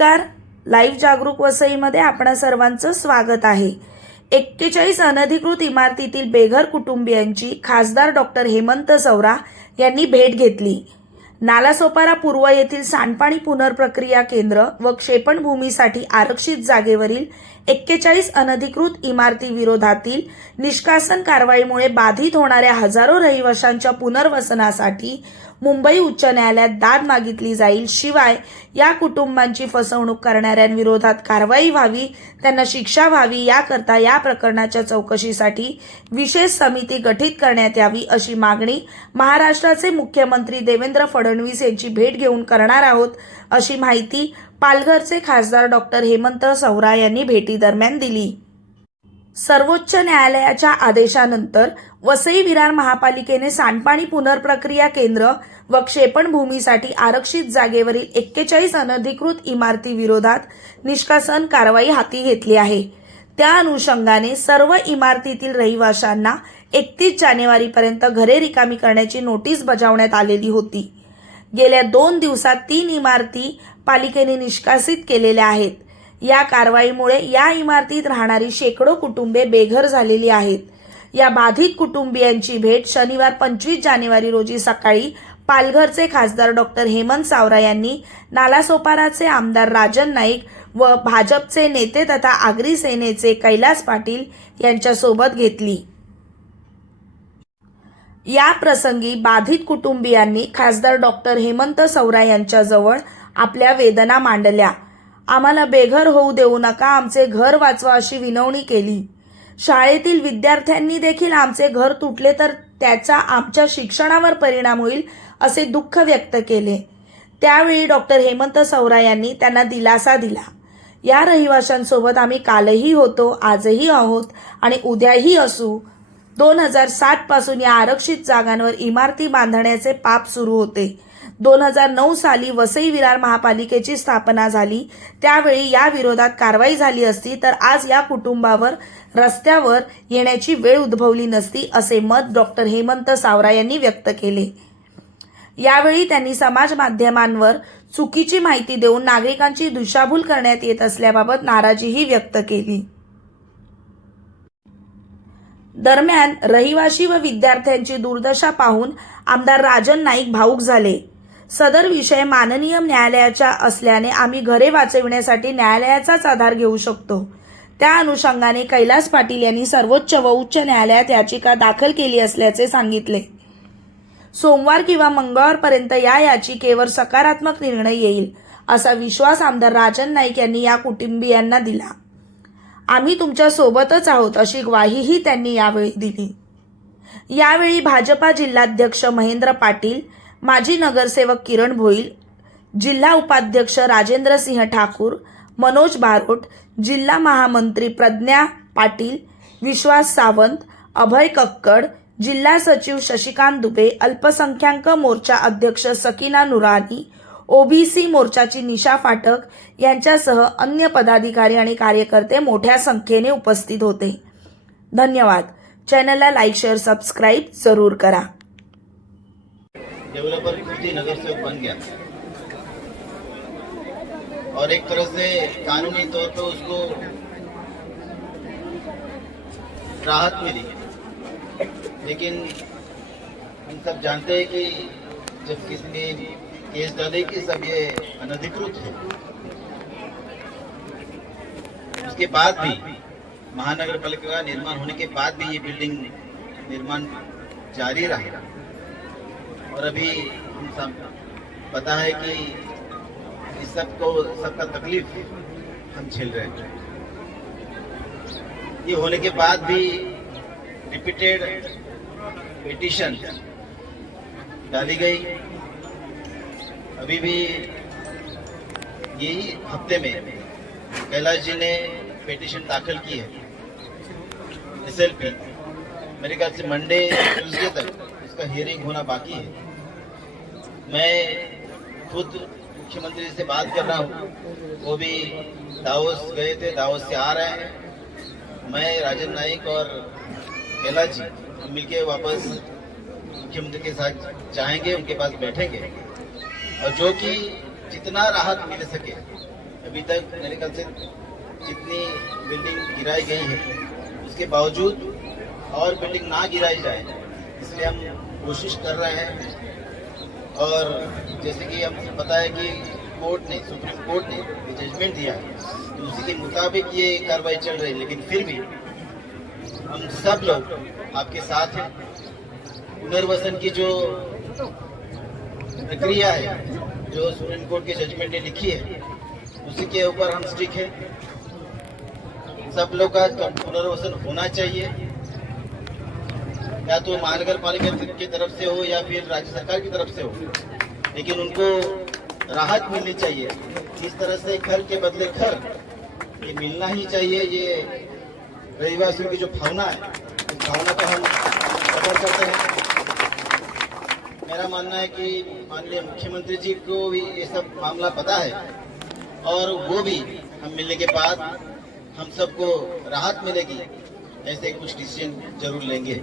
नमस्कार. लाईव्ह जागरूक वसईमध्ये आपणा सर्वांचं स्वागत आहे. एक्केचाळीस अनधिकृत इमारतीतील बेघर कुटुंबियांची खासदार डॉक्टर हेमंत सवरा यांनी भेट घेतली. नालासोपारा पूर्व येथील सांडपाणी पुनर्प्रक्रिया केंद्र व क्षेपणभूमीसाठी आरक्षित जागेवरील एक्केचाळीस अनधिकृत इमारती विरोधातील निष्कासन कारवाईमुळे बाधित होणाऱ्या हजारो रहिवाशांच्या पुनर्वसनासाठी मुंबई उच्च न्यायालयात दाद मागितली जाईल शिवाय या कुटुंबांची फसवणूक करणाऱ्यांविरोधात कारवाई व्हावी त्यांना शिक्षा व्हावी याकरता या प्रकरणाच्या चौकशीसाठी विशेष समिती गठीत करण्यात यावी अशी मागणी महाराष्ट्राचे मुख्यमंत्री देवेंद्र फडणवीस यांची भेट घेऊन करणार आहोत अशी माहिती पालघरचे खासदार डॉक्टर हेमंत सौरा यांनी भेटीदरम्यान दिली. सर्वोच्च न्यायालयाच्या आदेशानंतर वसई विरार महापालिकेने सांडपाणी पुनर्प्रक्रिया केंद्र व क्षेपणभूमीसाठी आरक्षित जागेवरील एक्केचाळीस अनधिकृत इमारती विरोधात निष्कासन कारवाई हाती घेतली आहे. त्या अनुषंगाने सर्व इमारतीतील रहिवाशांना एकतीस जानेवारीपर्यंत घरे रिकामी करण्याची नोटीस बजावण्यात आलेली होती. गेल्या दोन दिवसात तीन इमारती पालिकेने निष्कासित केलेल्या आहेत. या कारवाईमुळे या इमारतीत राहणारी शेकडो कुटुंबे बेघर झालेली आहेत. या बाधित कुटुंबियांची भेट शनिवार पंचवीस जानेवारी रोजी सकाळी पालघरचे खासदार डॉक्टर हेमंत सावरा यांनी नालासोपाराचे आमदार राजन नाईक व भाजपचे नेते तथा आगरी सेनेचे कैलास पाटील यांच्यासोबत घेतली. या प्रसंगी बाधित कुटुंबियांनी खासदार डॉक्टर हेमंत सौरा यांच्याजवळ आपल्या वेदना मांडल्या. आम्हाला बेघर होऊ देऊ नका आमचे घर वाचवा अशी विनवणी केली. शाळेतील विद्यार्थ्यांनी देखील आमचे घर तुटले तर त्याचा आमच्या शिक्षणावर परिणाम होईल असे दुःख व्यक्त केले. त्यावेळी डॉक्टर हेमंत सौरा यांनी त्यांना दिलासा दिला. या रहिवाशांसोबत आम्ही कालही होतो आजही आहोत आणि उद्याही असू. दोन हजार सातपासून या आरक्षित जागांवर इमारती बांधण्याचे पाप सुरू होते. दोन हजार नऊ साली वसई विरार महापालिकेची स्थापना झाली. त्यावेळी या विरोधात कारवाई झाली असती तर आज या कुटुंबावर रस्त्यावर येण्याची वेळ उद्भवली नसती असे मत डॉक्टर हेमंत सावरा यांनी व्यक्त केले. यावेळी त्यांनी समाज माध्यमांवर चुकीची माहिती देऊन नागरिकांची दिशाभूल करण्यात येत असल्याबाबत नाराजीही व्यक्त केली. दरम्यान रहिवाशी व विद्यार्थ्यांची दुर्दशा पाहून आमदार राजन नाईक भाऊक झाले. सदर विषय माननीय न्यायालयाच्या असल्याने आम्ही घरे वाचविण्यासाठी न्यायालयाचाच आधार घेऊ शकतो. त्या अनुषंगाने कैलास पाटील यांनी सर्वोच्च व उच्च न्यायालयात याचिका दाखल केली असल्याचे सांगितले. सोमवार किंवा मंगळवारपर्यंत या याचिकेवर सकारात्मक निर्णय येईल असा विश्वास आमदार राजन नाईक यांनी या कुटुंबियांना दिला. आम्ही तुमच्या सोबतच आहोत अशी ग्वाहीही त्यांनी यावेळी दिली. यावेळी भाजपा जिल्हाध्यक्ष महेंद्र पाटील माजी नगरसेवक किरण भोईल जिल्हा उपाध्यक्ष राजेंद्र सिंह ठाकूर मनोज बारोट जिल्हा महामंत्री प्रज्ञा पाटील विश्वास सावंत अभय कक्कड जिल्हा सचिव शशिकांत दुबे अल्पसंख्याक मोर्चा अध्यक्ष सकीना नुरानी ओबीसी मोर्चाची निशा फाटक यांच्यासह अन्य पदाधिकारी आणि कार्यकर्ते मोठ्या संख्येने उपस्थित होते. धन्यवाद. चॅनलला लाईक शेअर सबस्क्राईब जरूर करा. डेवलपर खुद ही नगर सेवक बन गया और एक तरह से कानूनी तौर पे उसको राहत मिली। लेकिन हम सब जानते हैं कि जब किसी ने केस डाले कि सब ये अनधिकृत है। उसके बाद भी महानगर पालिका का निर्माण होने के बाद भी ये बिल्डिंग निर्माण जारी रहा। और अभी हम सब पता है कि इस सबको, सबका तकलीफ़ हम झेल रहे हैं। ये होने के बाद भी रिपीटेड पिटिशन डाली गई। अभी भी यही हफ़्ते में कैलाश जी ने पिटिशन दाखिल की है। एसएलपी मेरे ख्याल से मंडे ट्यूजडे तक इसका हियरिंग होना बाकी है। मैं खुद मुख्यमंत्री से बात कर रहा हूँ। वो भी दावोस गए थे, दावोस से आ रहे हैं। मैं राजन नाइक और कैला जी मिलके वापस मुख्यमंत्री के साथ जाएँगे, उनके पास बैठेंगे। और जो कि जितना राहत मिल सके, अभी तक मेरे ख्याल से जितनी बिल्डिंग गिराई गई है, उसके बावजूद और बिल्डिंग ना गिराई जाए, इसलिए हम कोशिश कर रहे हैं और जैसे कि हमसे बताया कि कोर्ट ने, सुप्रीम कोर्ट ने जजमेंट दिया तो उसी के मुताबिक ये कार्रवाई चल रही है, लेकिन फिर भी हम सब लोग आपके साथ हैं। पुनर्वसन की जो प्रक्रिया है, जो सुप्रीम कोर्ट के जजमेंट ने लिखी है, उसी के ऊपर हम स्टिक है। सब लोग का पुनर्वसन होना चाहिए। या तो महानगर पालिका की तरफ़ से हो या फिर राज्य सरकार की तरफ़ से हो। लेकिन उनको राहत मिलनी चाहिए। इस तरह से घर के बदले घर ये मिलना ही चाहिए। ये रविवासियों की जो भावना है, इस भावना को हम कदर करते हैं। मेरा मानना है कि माननीय मुख्यमंत्री जी को भी ये सब मामला पता है और वो भी हम मिलने के बाद हम सबको राहत मिलेगी, ऐसे कुछ डिसीज़न ज़रूर लेंगे।